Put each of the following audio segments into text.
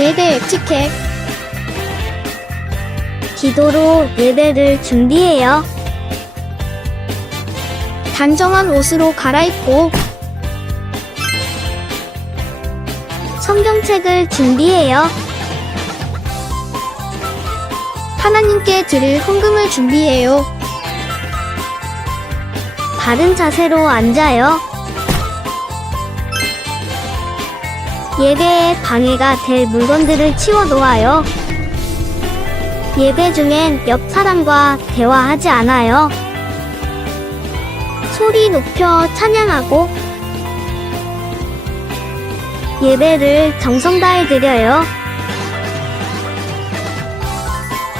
예배 에티켓. 기도로 예배를 준비해요. 단정한 옷으로 갈아입고 성경책을 준비해요. 하나님께 드릴 헌금을 준비해요. 바른 자세로 앉아요. 예배에 방해가 될 물건들을 치워 놓아요. 예배 중엔 옆 사람과 대화하지 않아요. 소리 높여 찬양하고 예배를 정성 다해 드려요.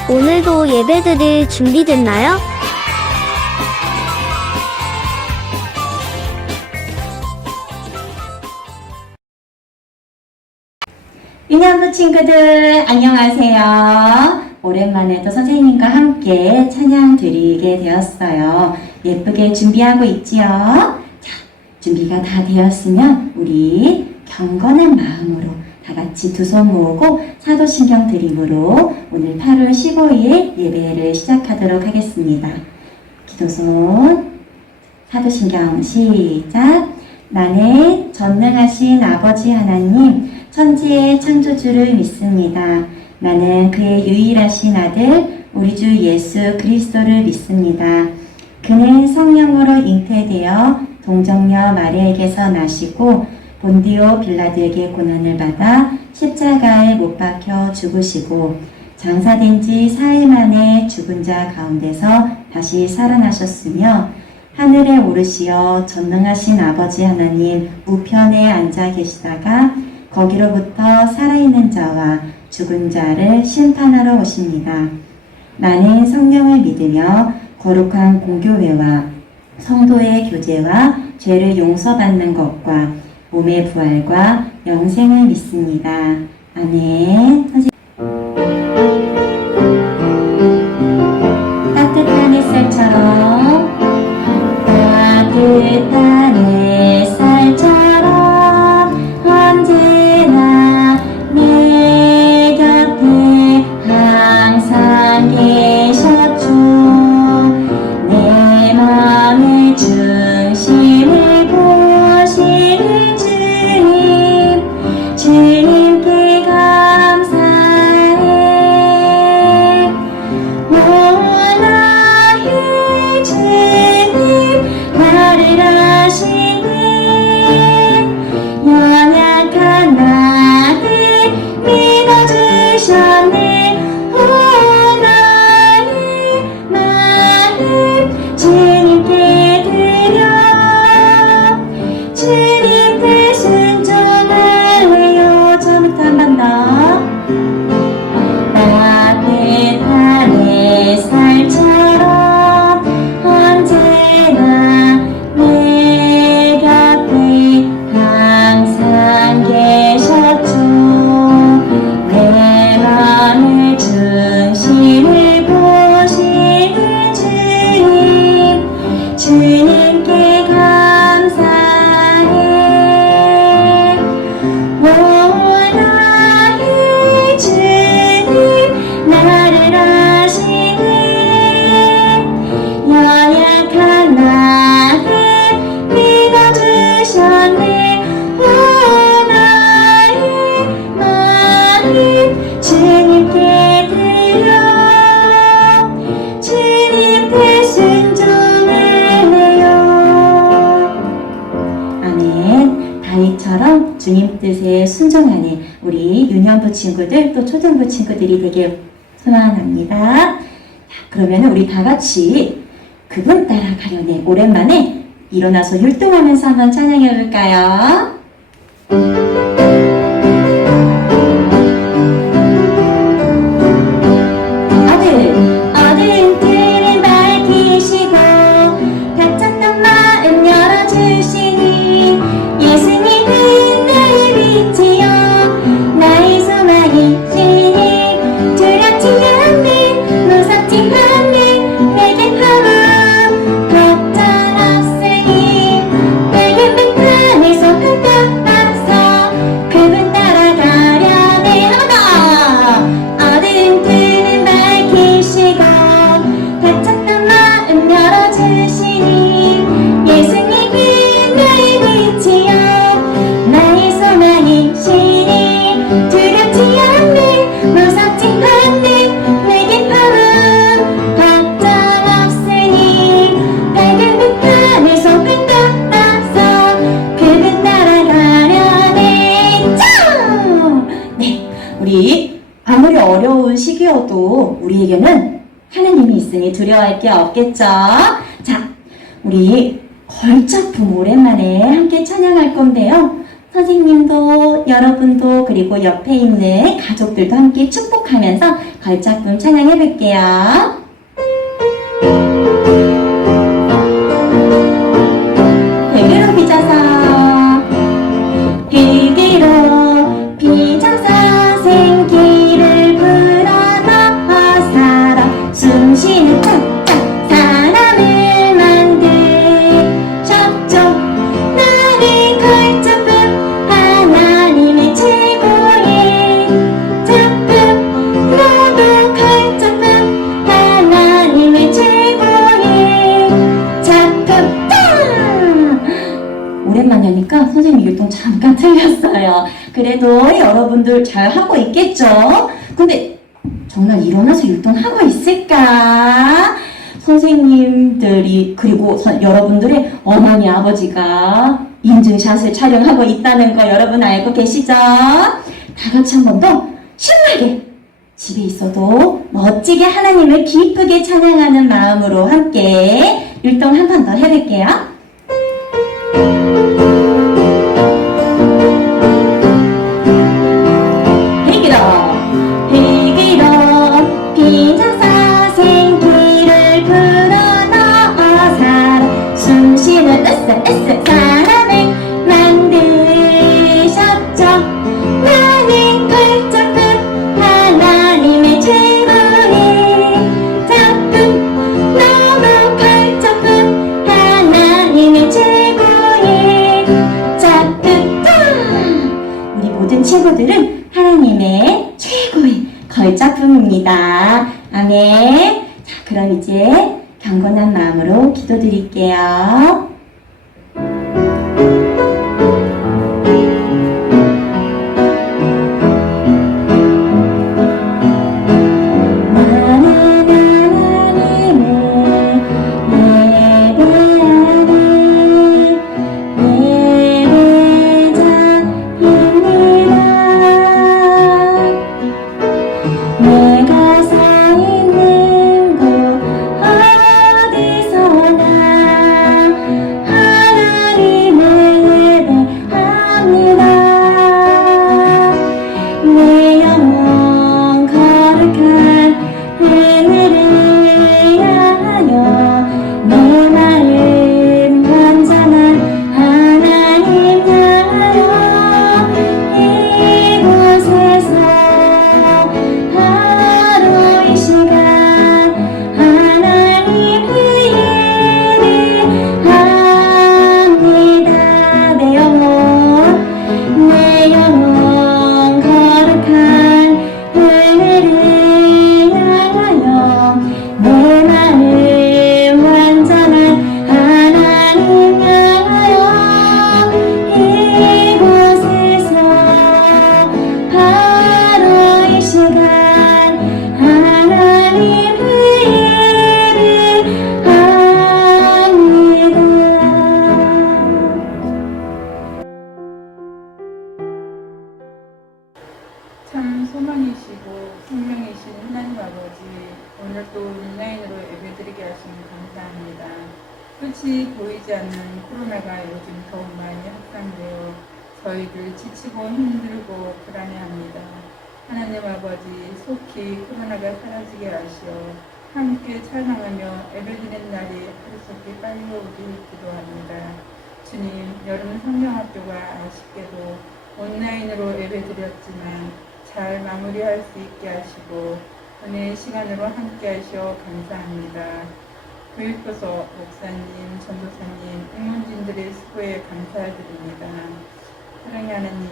오늘도 예배드릴 준비됐나요? 유년부 친구들 안녕하세요. 오랜만에 또 선생님과 함께 찬양 드리게 되었어요. 예쁘게 준비하고 있지요? 자, 준비가 다 되었으면 우리 경건한 마음으로 다 같이 두 손 모으고 사도신경 드림으로 오늘 8월 15일 예배를 시작하도록 하겠습니다. 기도손 사도신경 시작. 나는 전능하신 아버지 하나님 천지의 창조주를 믿습니다. 나는 그의 유일하신 아들 우리 주 예수 그리스도를 믿습니다. 그는 성령으로 잉태되어 동정녀 마리아에게서 나시고 본디오 빌라도에게 고난을 받아 십자가에 못 박혀 죽으시고 장사된 지 4일 만에 죽은 자 가운데서 다시 살아나셨으며 하늘에 오르시어 전능하신 아버지 하나님 우편에 앉아 계시다가 거기로부터 살아있는 자와 죽은 자를 심판하러 오십니다. 나는 성령을 믿으며 거룩한 공교회와 성도의 교제와 죄를 용서받는 것과 몸의 부활과 영생을 믿습니다. 아멘. 따뜻한 햇살처럼 따뜻한 햇살처럼 언제나 내 곁에 항상 계셨죠. 내 마음의 중심을 보시는 주님, 주님께 감사해. 원하의 주님 나를 아시네. 연약한 나를 믿어주셨네. 나의 마음 주님께 드려 주님께 순종할래요. 처음부터 한 번 더. 따뜻한 햇살처럼 언제나 내 곁에 항상 계셨죠. 내 마음의 중심을 보시는 주님, 주님께 감사해. 원하의 주님 나를 아시네. 연약한 나를 믿어주셨네. 나의 마음 주님께 드려 주님께 순종할래요. 아멘. 다윗처럼 주님 뜻에 순종하는 우리 유년부 친구들 또 초등부 친구들이 되길 소망합니다. 그러면 우리 다 같이 그분 따라 가려네 오랜만에 일어나서 율동하면서 한번 찬양해 볼까요? 어두운 길을 밝히시고 닫혔던 마음 열어주시니 예수님은 나의 빛이요 나의 소망이시니 두렵지 않네 무섭지 않네 내겐 아무 걱정 없으니 내겐 맹탄에서 흠뻑 받아서 주시니 예수님은 나의 빛이요 나의 소망이시니 두렵지 않네 무섭지 않네 내겐 마음 걱정 없으니 밝은 빛하늘 손끝 닿아서 그분 날아가려네 짱! 네, 우리 아무리 어려운 시기여도 우리에게는 하나님이 있으니 두려워할 게 없겠죠? 자, 우리 걸작품 오랜만에 함께 찬양할 건데요. 선생님도 여러분도 그리고 옆에 있는 가족들도 함께 축복하면서 걸작품 찬양해 볼게요. 흙으로 빚어서 흙으로 빚어서 생기를 불어넣어 살아 숨쉬는 짝짝 사람을 만드셨죠. 나를 걸작품 하나님의 최고의 작품 나도 걸작품 하나님의 최고의 작품 짱! 오랜만에 하니까 선생님 율동 잠깐 틀렸어요. 그래도 여러분들 잘 하고 있겠죠? 근데 정말 일어나서 율동하고 있을까? 선생님들이 그리고 여러분들의 어머니 아버지가 인증샷을 촬영하고 있다는 거 여러분 알고 계시죠? 다 같이 한 번 더 신나게 집에 있어도 멋지게 하나님을 기쁘게 찬양하는 마음으로 함께 율동 한 번 더 해볼게요. 흙으로 빚어서 생기를 불어넣어 살아 숨쉬는 으쓱으쓱 사람을 만드셨죠. 나는 걸작품 하나님의 최고의 작품 너무 걸작품 하나님의 최고의 작품 짱! 우리 모든 친구들은 하나님의 최고의 걸작품입니다. 아멘. 자, 그럼 이제 경건한 마음으로 기도드릴게요. 내가 서 있는 곳 어디서나 하나님을 예배합니다. 내 영혼 거룩한 하늘을 향하여 내 마음 완전한 하나님 향하여 이곳에서 하루 이 시간 하나님을 예배합니다. 내 영혼 거룩한 하늘을 향하여 내 마음 완전한 하나님 향하여 이곳에서 하루 이 시간 하나님을 예배합니다. 참 소망이시고 생명이신 하나님 아버지, 오늘 또 온라인으로 예배드리게 하시면 감사합니다. 끝이 보이지 않는 코로나가 요즘 더욱 많이 확산되어 저희들 지치고 힘들고 불안해합니다. 하나님 아버지, 속히 코로나가 사라지게 하시어 함께 찬양하며 예배드리는 날이 하루속히 빨리 오길 기도합니다. 주님, 여름 성경학교가 아쉽게도 온라인으로 예배드렸지만 잘 마무리할 수 있게 하시고 은혜의 시간으로 함께 하시어 감사합니다. 교육부서 목사님, 전도사님, 임원진들의 수고에 감사드립니다. 사랑의 하나님,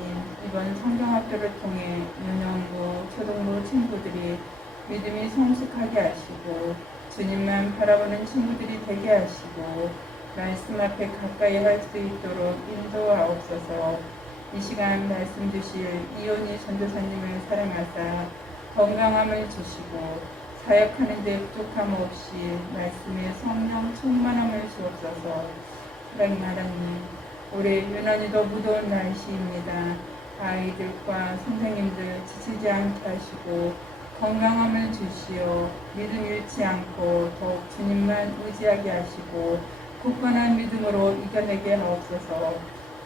이번 성경학교를 통해 유년부, 초등부 친구들이 믿음이 성숙하게 하시고 주님만 바라보는 친구들이 되게 하시고 말씀 앞에 가까이 할 수 있도록 인도하옵소서. 이 시간 말씀 주실 이온희 전도사님을 사랑하사 건강함을 주시고 사역하는 데 부족함 없이 말씀의 성령 충만함을 주옵소서. 사랑의 하나님, 올해 유난히도 무더운 날씨입니다. 아이들과 선생님들 지치지 않게 하시고 건강함을 주시어 믿음 잃지 않고 더욱 주님만 의지하게 하시고 굳건한 믿음으로 이겨내게 하옵소서.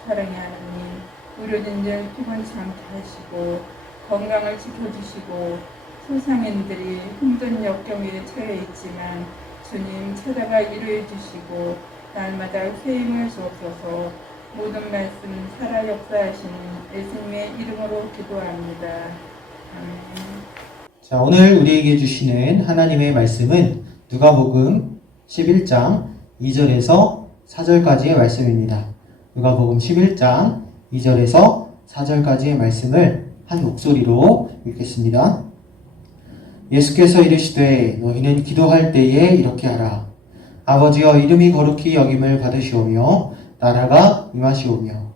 사랑의 하나님, 의료진들 피곤치 않게 하시고 건강을 지켜주시고 소상인들이 힘든 역경에 처해 있지만 주님 찾아가 위로해 주시고 날마다 새 힘을 주옵소서. 모든 말씀 살아 역사하시는 예수님의 이름으로 기도합니다. 아멘. 자, 오늘 우리에게 주시는 하나님의 말씀은 누가복음 11장 2절에서 4절까지의 말씀입니다. 누가복음 11장 2절에서 4절까지의 말씀을 한 목소리로 읽겠습니다. 예수께서 이르시되 너희는 기도할 때에 이렇게 하라. 아버지여, 이름이 거룩히 여김을 받으시오며 나라가 임하시오며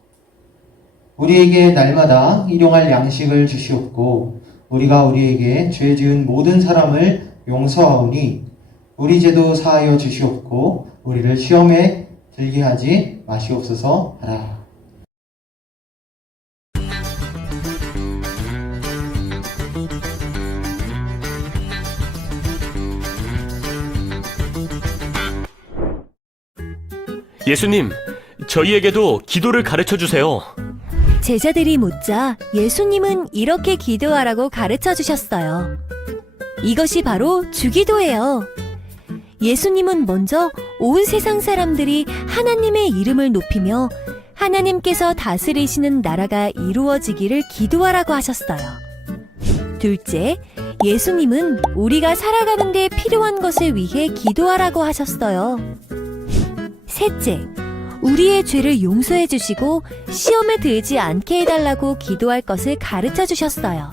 우리에게 날마다 일용할 양식을 주시옵고 우리가 우리에게 죄 지은 모든 사람을 용서하오니 우리 죄도 사하여 주시옵고 우리를 시험에 들게 하지 마시옵소서 하라. 예수님, 저희에게도 기도를 가르쳐 주세요. 제자들이 묻자 예수님은 이렇게 기도하라고 가르쳐 주셨어요. 이것이 바로 주기도예요. 예수님은 먼저 온 세상 사람들이 하나님의 이름을 높이며 하나님께서 다스리시는 나라가 이루어지기를 기도하라고 하셨어요. 둘째, 예수님은 우리가 살아가는 데 필요한 것을 위해 기도하라고 하셨어요. 셋째, 우리의 죄를 용서해 주시고 시험에 들지 않게 해달라고 기도할 것을 가르쳐 주셨어요.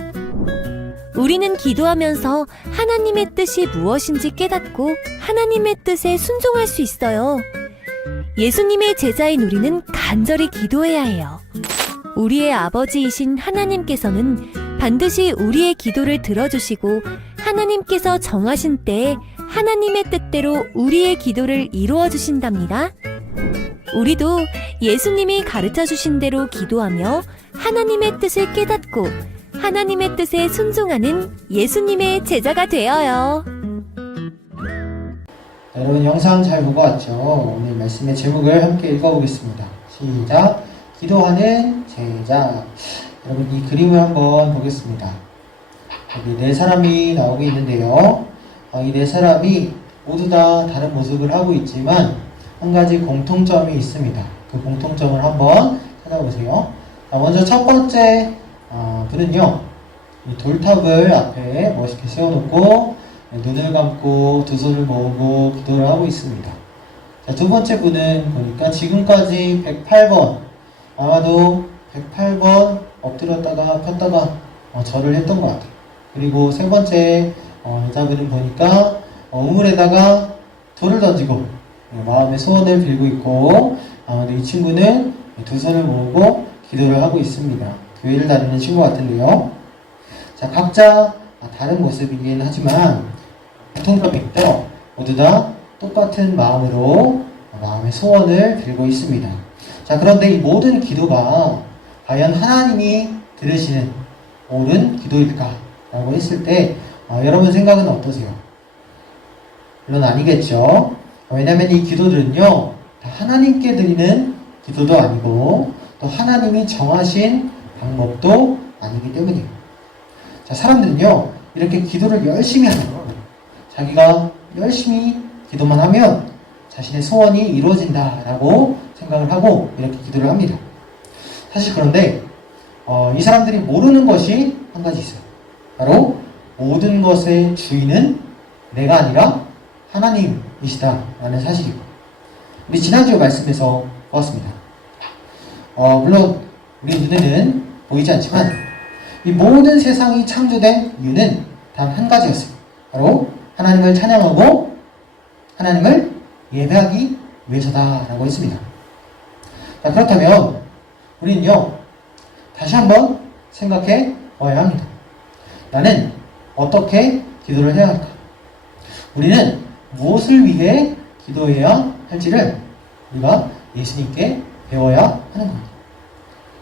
우리는 기도하면서 하나님의 뜻이 무엇인지 깨닫고 하나님의 뜻에 순종할 수 있어요. 예수님의 제자인 우리는 간절히 기도해야 해요. 우리의 아버지이신 하나님께서는 반드시 우리의 기도를 들어주시고 하나님께서 정하신 때에 하나님의 뜻대로 우리의 기도를 이루어 주신답니다. 우리도 예수님이 가르쳐 주신 대로 기도하며 하나님의 뜻을 깨닫고 하나님의 뜻에 순종하는 예수님의 제자가 되어요. 여러분 영상 잘 보고 왔죠? 오늘 말씀의 제목을 함께 읽어보겠습니다. 시작! 기도하는 제자. 여러분 이 그림을 한번 보겠습니다. 여기 네 사람이 나오고 있는데요. 이 네 사람이 모두 다 다른 모습을 하고 있지만 한 가지 공통점이 있습니다. 그 공통점을 한번 찾아보세요. 먼저 첫 번째 분은요, 이 돌탑을 앞에 멋있게 세워놓고 눈을 감고 두 손을 모으고 기도를 하고 있습니다. 자, 두 번째 분은 보니까 지금까지 108번, 아마도 108번 엎드렸다가 폈다가 절을 했던 것 같아요. 그리고 세 번째 여자분은 보니까 우물에다가 돌을 던지고 마음의 소원을 빌고 있고, 이 친구는 두 손을 모으고 기도를 하고 있습니다. 교회를 다니는 친구 같은데요. 자, 각자 다른 모습이긴 하지만 공통점이 있죠. 모두 다 똑같은 마음으로 마음의 소원을 빌고 있습니다. 자, 그런데 이 모든 기도가 과연 하나님이 들으시는 옳은 기도일까? 라고 했을 때 여러분 생각은 어떠세요? 물론 아니겠죠. 왜냐하면 이 기도들은요, 다 하나님께 드리는 기도도 아니고 또 하나님이 정하신 방법도 아니기 때문이에요. 자, 사람들은요, 이렇게 기도를 열심히 하면, 자기가 열심히 기도만 하면 자신의 소원이 이루어진다라고 생각을 하고 이렇게 기도를 합니다. 사실 그런데 이 사람들이 모르는 것이 한 가지 있어요. 바로 모든 것의 주인은 내가 아니라 하나님이시다라는 사실이고, 우리 지난주 말씀에서 보았습니다. 물론 우리 눈에는 보이지 않지만 이 모든 세상이 창조된 이유는 단 한 가지였어요. 바로 하나님을 찬양하고 하나님을 예배하기 위해서다라고 했습니다. 자, 그렇다면 우리는요, 다시 한번 생각해 봐야 합니다. 나는 어떻게 기도를 해야 할까? 우리는 무엇을 위해 기도해야 할지를 우리가 예수님께 배워야 하는 겁니다.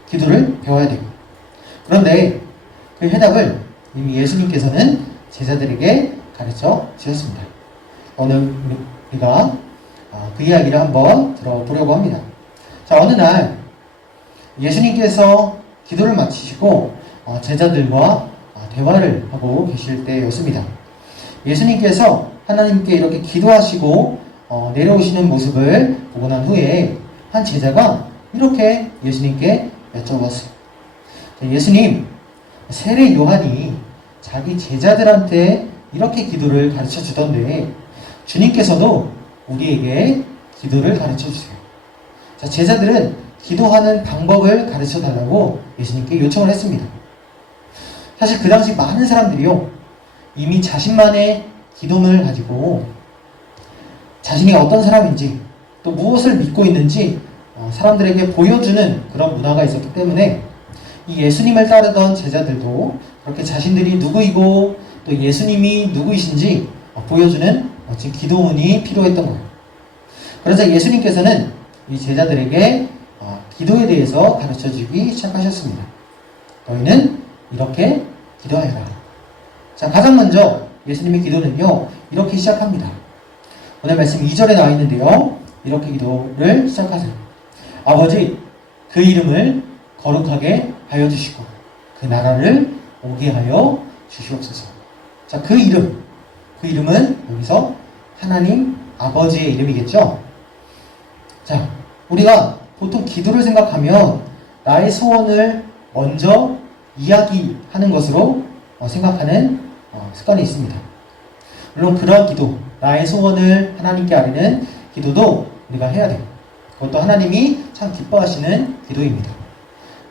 기도를 배워야 되고. 그런데 그 해답을 이미 예수님께서는 제자들에게 가르쳐 주셨습니다. 오늘 우리가 그 이야기를 한번 들어보려고 합니다. 자, 어느 날 예수님께서 기도를 마치시고 제자들과 대화를 하고 계실 때였습니다. 예수님께서 하나님께 이렇게 기도하시고 내려오시는 모습을 보고 난 후에 한 제자가 이렇게 예수님께 여쭤봤어요. 예수님, 세례 요한이 자기 제자들한테 이렇게 기도를 가르쳐 주던데 주님께서도 우리에게 기도를 가르쳐 주세요. 자, 제자들은 기도하는 방법을 가르쳐 달라고 예수님께 요청을 했습니다. 사실 그 당시 많은 사람들이요, 이미 자신만의 기도문을 가지고 자신이 어떤 사람인지 또 무엇을 믿고 있는지 사람들에게 보여주는 그런 문화가 있었기 때문에 이 예수님을 따르던 제자들도 그렇게 자신들이 누구이고 또 예수님이 누구이신지 보여주는 멋진 기도문이 필요했던 거예요. 그러자 예수님께서는 이 제자들에게 기도에 대해서 가르쳐주기 시작하셨습니다. 너희는 이렇게 기도하여라. 자, 가장 먼저 예수님의 기도는요, 이렇게 시작합니다. 오늘 말씀 2절에 나와 있는데요, 이렇게 기도를 시작하세요. 아버지, 그 이름을 거룩하게 하여 주시고 그 나라를 오게 하여 주시옵소서. 자, 그 이름은 여기서 하나님 아버지의 이름이겠죠. 자, 우리가 보통 기도를 생각하면 나의 소원을 먼저 이야기하는 것으로 생각하는 습관이 있습니다. 물론 그런 기도, 나의 소원을 하나님께 아뢰는 기도도 우리가 해야 돼요. 그것도 하나님이 참 기뻐하시는 기도입니다.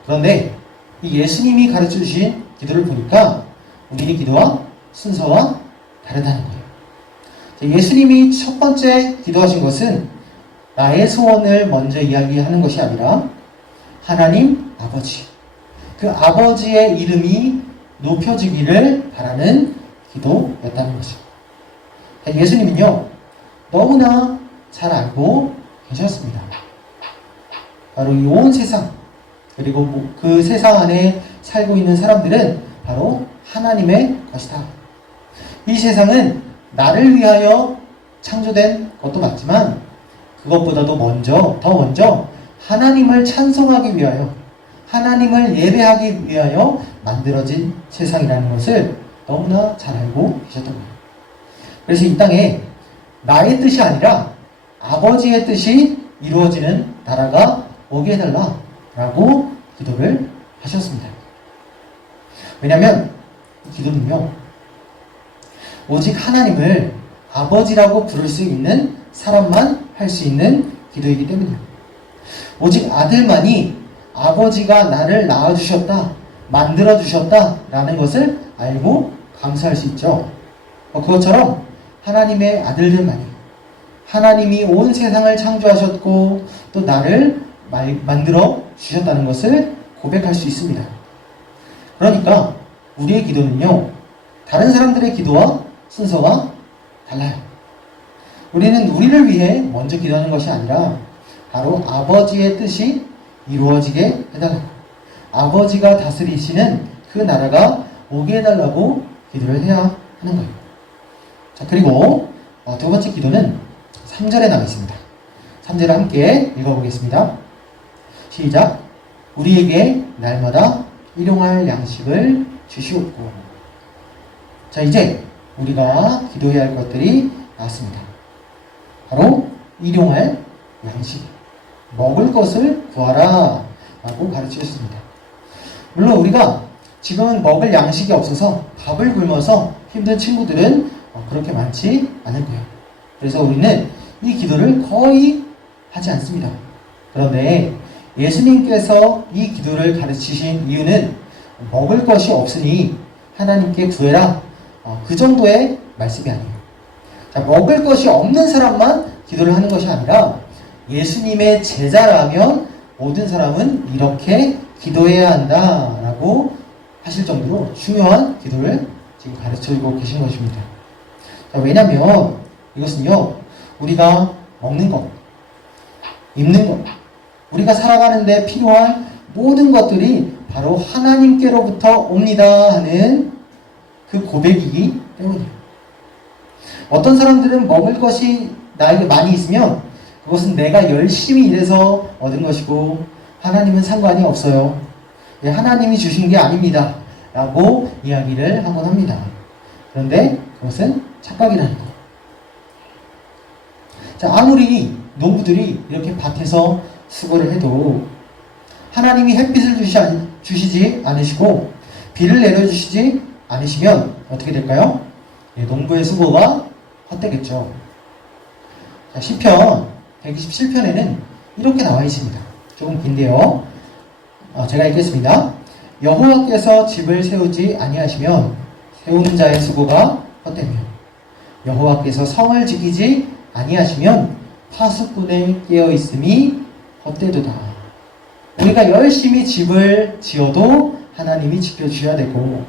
그런데 이 예수님이 가르쳐 주신 기도를 보니까 우리의 기도와 순서와 다르다는 거예요. 예수님이 첫 번째 기도하신 것은 나의 소원을 먼저 이야기하는 것이 아니라 하나님 아버지, 그 아버지의 이름이 높여지기를 바라는 기도였다는 거죠. 예수님은요, 너무나 잘 알고 계셨습니다. 바로 이 온 세상, 그리고 그 세상 안에 살고 있는 사람들은 바로 하나님의 것이다. 이 세상은 나를 위하여 창조된 것도 맞지만 그것보다도 더 먼저 하나님을 찬송하기 위하여, 하나님을 예배하기 위하여 만들어진 세상이라는 것을 너무나 잘 알고 계셨던 거예요. 그래서 이 땅에 나의 뜻이 아니라 아버지의 뜻이 이루어지는 나라가 오게 해달라라고 기도를 하셨습니다. 왜냐하면 이 기도는요, 오직 하나님을 아버지라고 부를 수 있는 사람만 할 수 있는 기도이기 때문이에요. 오직 아들만이 아버지가 나를 낳아주셨다, 만들어주셨다라는 것을 알고 감사할 수 있죠. 그것처럼 하나님의 아들들만이, 하나님이 온 세상을 창조하셨고 또 나를 만들어 주셨다는 것을 고백할 수 있습니다. 그러니까 우리의 기도는요, 다른 사람들의 기도와 순서가 달라요. 우리는 우리를 위해 먼저 기도하는 것이 아니라 바로 아버지의 뜻이 이루어지게 해달라고, 아버지가 다스리시는 그 나라가 오게 해달라고 기도를 해야 하는 거예요. 자, 그리고 두 번째 기도는 3절에 나와 있습니다. 3절을 함께 읽어보겠습니다. 시작. 우리에게 날마다 일용할 양식을 주시옵고. 자, 이제 우리가 기도해야 할 것들이 나왔습니다. 바로 일용할 양식, 먹을 것을 구하라 라고 가르치셨습니다. 물론 우리가 지금은 먹을 양식이 없어서 밥을 굶어서 힘든 친구들은 그렇게 많지 않을 거예요. 그래서 우리는 이 기도를 거의 하지 않습니다. 그런데 예수님께서 이 기도를 가르치신 이유는 먹을 것이 없으니 하나님께 구해라, 그 정도의 말씀이 아니에요. 자, 먹을 것이 없는 사람만 기도를 하는 것이 아니라 예수님의 제자라면 모든 사람은 이렇게 기도해야 한다라고 하실 정도로 중요한 기도를 지금 가르쳐주고 계신 것입니다. 자, 왜냐하면 이것은요, 우리가 먹는 것, 입는 것, 우리가 살아가는데 필요한 모든 것들이 바로 하나님께로부터 옵니다 하는 그 고백이기 때문이에요. 어떤 사람들은 먹을 것이 나에게 많이 있으면 그것은 내가 열심히 일해서 얻은 것이고 하나님은 상관이 없어요. 하나님이 주신 게 아닙니다 라고 이야기를 하곤 합니다. 그런데 그것은 착각이라는 것. 자, 아무리 농부들이 이렇게 밭에서 수고를 해도 하나님이 햇빛을 주시지 않으시고 비를 내려주시지 않으시면 어떻게 될까요? 농부의 수고가 헛되겠죠. 자, 시편 127편에는 이렇게 나와 있습니다. 조금 긴데요. 제가 읽겠습니다. 여호와께서 집을 세우지 아니하시면 세우는 자의 수고가 헛되며 여호와께서 성을 지키지 아니하시면 파수꾼의 깨어있음이 헛되도다. 우리가 열심히 집을 지어도 하나님이 지켜주셔야 되고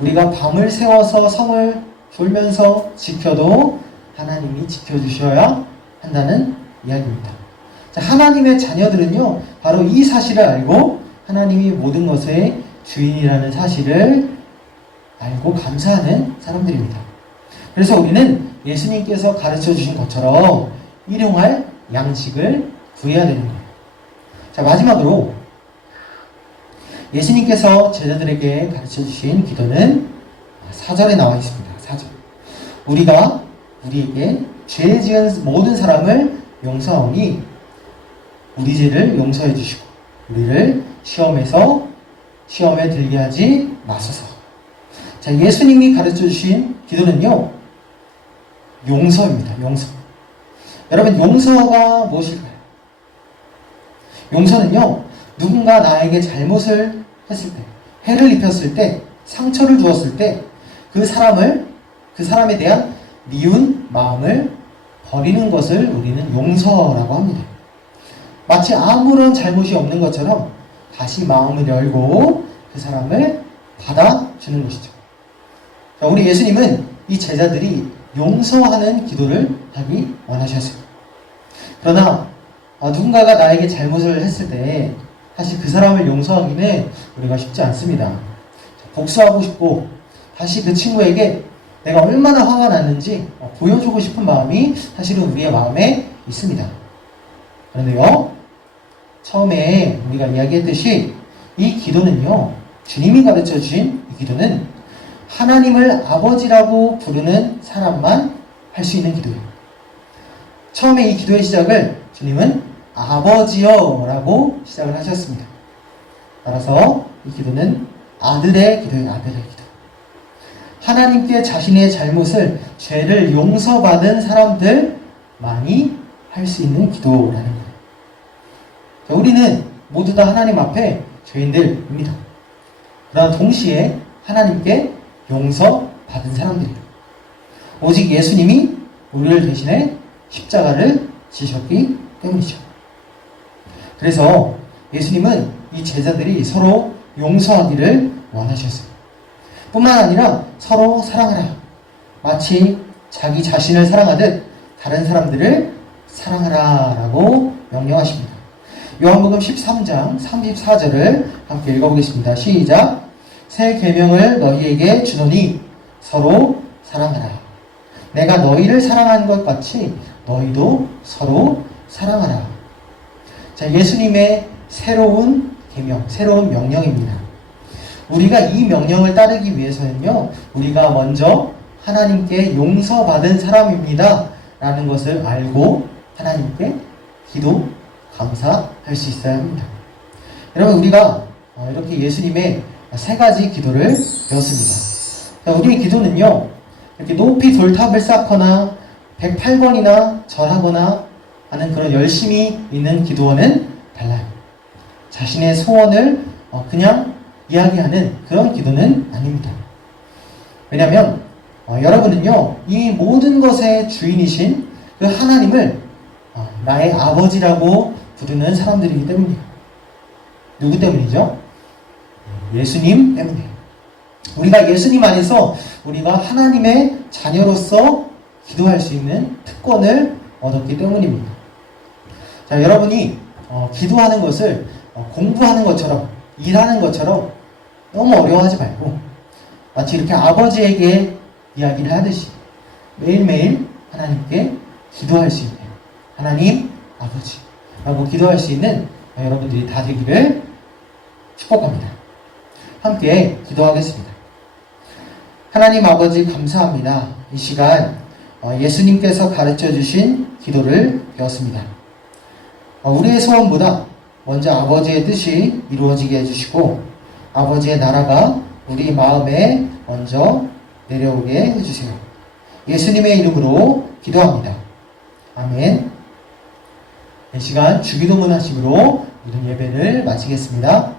우리가 밤을 새워서 성을 졸면서 지켜도 하나님이 지켜주셔야 한다는 이야기입니다. 자, 하나님의 자녀들은요, 바로 이 사실을 알고 하나님이 모든 것의 주인이라는 사실을 알고 감사하는 사람들입니다. 그래서 우리는 예수님께서 가르쳐 주신 것처럼 일용할 양식을 구해야 되는 거예요. 자, 마지막으로 예수님께서 제자들에게 가르쳐 주신 기도는 4절에 나와 있습니다. 4절. 우리가 우리에게 죄 지은 모든 사람을 용서하오니 우리 죄를 용서해 주시고 우리를 시험에 들게 하지 마소서. 자, 예수님이 가르쳐 주신 기도는요, 용서입니다. 용서. 여러분, 용서가 무엇일까요? 용서는요, 누군가 나에게 잘못을 했을 때, 해를 입혔을 때, 상처를 주었을 때, 그 사람에 대한 미운 마음을 버리는 것을 우리는 용서라고 합니다. 마치 아무런 잘못이 없는 것처럼 다시 마음을 열고 그 사람을 받아주는 것이죠. 자, 우리 예수님은 이 제자들이 용서하는 기도를 하기 원하셨어요. 그러나 누군가가 나에게 잘못을 했을 때 사실 그 사람을 용서하기는 우리가 쉽지 않습니다. 복수하고 싶고 다시 그 친구에게 내가 얼마나 화가 났는지 보여주고 싶은 마음이 사실은 우리의 마음에 있습니다. 그런데요, 처음에 우리가 이야기했듯이 이 기도는요, 주님이 가르쳐 주신 이 기도는 하나님을 아버지라고 부르는 사람만 할 수 있는 기도예요. 처음에 이 기도의 시작을 주님은 아버지여 라고 시작을 하셨습니다. 따라서 이 기도는 아들의 기도예요. 아들의 기도. 하나님께 자신의 잘못을, 죄를 용서받은 사람들만이 할 수 있는 기도라는 거예요. 우리는 모두 다 하나님 앞에 죄인들입니다. 그러나 동시에 하나님께 용서받은 사람들이에요. 오직 예수님이 우리를 대신해 십자가를 지셨기 때문이죠. 그래서 예수님은 이 제자들이 서로 용서하기를 원하셨어요. 뿐만 아니라 서로 사랑하라. 마치 자기 자신을 사랑하듯 다른 사람들을 사랑하라 라고 명령하십니다. 요한복음 13장 34절을 함께 읽어보겠습니다. 시작. 새 계명을 너희에게 주노니 서로 사랑하라. 내가 너희를 사랑한 것 같이 너희도 서로 사랑하라. 자, 예수님의 새로운 계명, 새로운 명령입니다. 우리가 이 명령을 따르기 위해서는요, 우리가 먼저 하나님께 용서받은 사람입니다 라는 것을 알고 하나님께 기도, 감사할 수 있어야 합니다. 여러분, 우리가 이렇게 예수님의 세 가지 기도를 배웠습니다. 우리의 기도는요, 이렇게 높이 돌탑을 쌓거나 108번이나 절하거나 하는 그런 열심히 있는 기도와는 달라요. 자신의 소원을 그냥 이야기하는 그런 기도는 아닙니다. 왜냐하면 여러분은요, 이 모든 것의 주인이신 그 하나님을 나의 아버지라고 부르는 사람들이기 때문이에요. 누구 때문이죠? 예수님 때문이에요. 우리가 예수님 안에서 우리가 하나님의 자녀로서 기도할 수 있는 특권을 얻었기 때문입니다. 자, 여러분이 기도하는 것을 공부하는 것처럼, 일하는 것처럼 너무 어려워하지 말고 마치 이렇게 아버지에게 이야기를 하듯이 매일매일 하나님께 기도할 수 있는 하나님 아버지라고 기도할 수 있는 여러분들이 다 되기를 축복합니다. 함께 기도하겠습니다. 하나님 아버지 감사합니다. 이 시간 예수님께서 가르쳐 주신 기도를 배웠습니다. 우리의 소원보다 먼저 아버지의 뜻이 이루어지게 해주시고 아버지의 나라가 우리 마음에 먼저 내려오게 해주세요. 예수님의 이름으로 기도합니다. 아멘. 이 시간 주기도문 하심으로 이런 예배를 마치겠습니다.